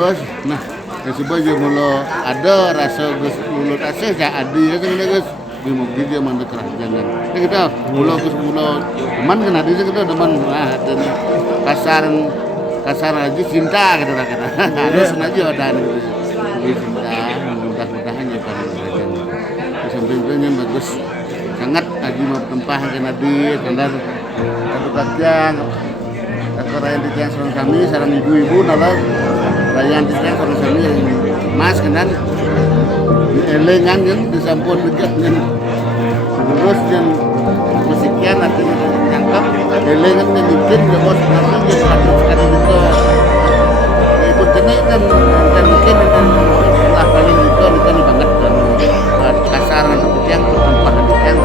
Gus. Nah, coba je mula ada rasa Gus mulut asih ja adi kan Gus. Di mungkin dia mandek jangan. Ini kita mula Gus mula teman kan adi kita teman dan kasar aja cinta gitu lah kata. Harus aja ada gitu. Cinta mudah-mudahan ya kan. Samping-sampingnya bagus. Sangat aji mau tempah kan adi standar satu kajian rakyat di tiang sarang kami sarang ibu-ibu nala rakyat di tiang sarang kami mas kenan elengan kan disampun dekat kan terus dan musikian nanti nyangkap elengan kan bikin ya bos langsung dia satu sekali itu ikut kena kan mungkin lah paling itu banget kan kasar tiang tempah di tiang.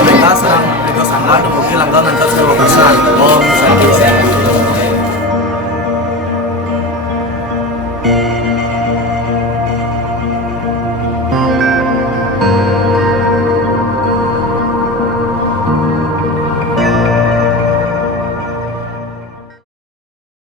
Mereka serang Liga Sangga dan mungkin langganan ke seluruh persen. Om Santi.